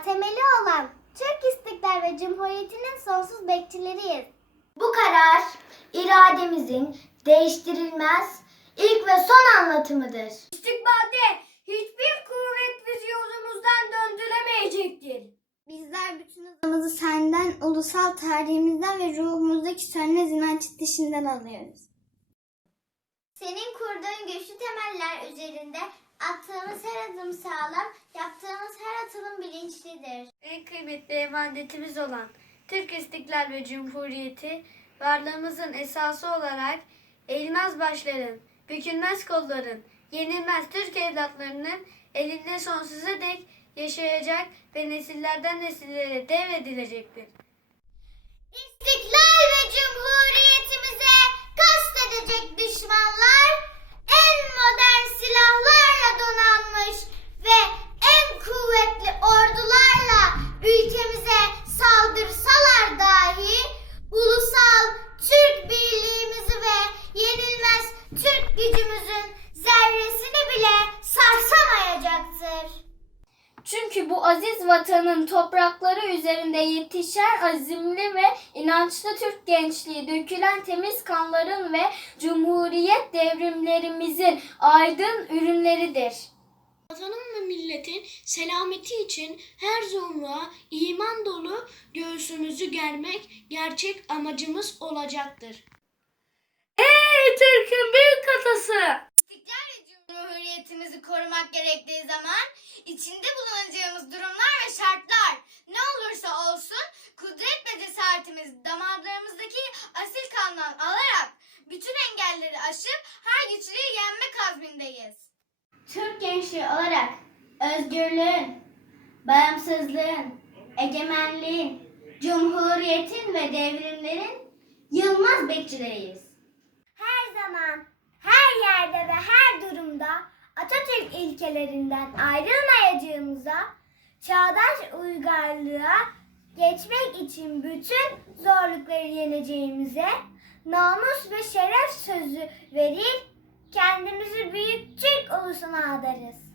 temeli olan Türk İstiklal ve Cumhuriyeti'nin sonsuz bekçileriyiz. Bu karar irademizin değiştirilmez ilk ve son anlatımıdır. İstikbalde hiçbir kuvvet bizi yolumuzdan döndüremeyecektir. Bizler bütün hızımızı senden, ulusal tarihimizden ve ruhumuzdaki sönmez inanç dışından alıyoruz. Senin kurduğun güçlü temeller üzerinde attığımız her adım sağlam, yaptığımız kıymetli emanetimiz olan Türk İstiklal ve Cumhuriyeti varlığımızın esası olarak eğilmez başların, bükülmez kolların, yenilmez Türk evlatlarının elinde sonsuza dek yaşayacak ve nesillerden nesillere devredilecektir. Gücümüzün zerresini bile sarsamayacaktır. Çünkü bu aziz vatanın toprakları üzerinde yetişen azimli ve inançlı Türk gençliği, dökülen temiz kanların ve cumhuriyet devrimlerimizin aydın ürünleridir. Vatanın ve milletin selameti için her zorluğa iman dolu göğsümüzü germek gerçek amacımız olacaktır. Ey Türk'ün büyük atası! İstiklal ve Cumhuriyetimizi korumak gerektiği zaman içinde bulunacağımız durumlar ve şartlar ne olursa olsun kudret ve cesaretimiz damarlarımızdaki asil kandan alarak bütün engelleri aşıp her güçlüğü yenmek azmindeyiz. Türk gençliği olarak özgürlüğün, bağımsızlığın, egemenliğin, cumhuriyetin ve devrimlerin yılmaz bekçileriyiz. Zaman, her yerde ve her durumda Atatürk ilkelerinden ayrılmayacağımıza, çağdaş uygarlığa geçmek için bütün zorlukları yeneceğimize, namus ve şeref sözü verir, kendimizi büyük Türk ulusuna adarız.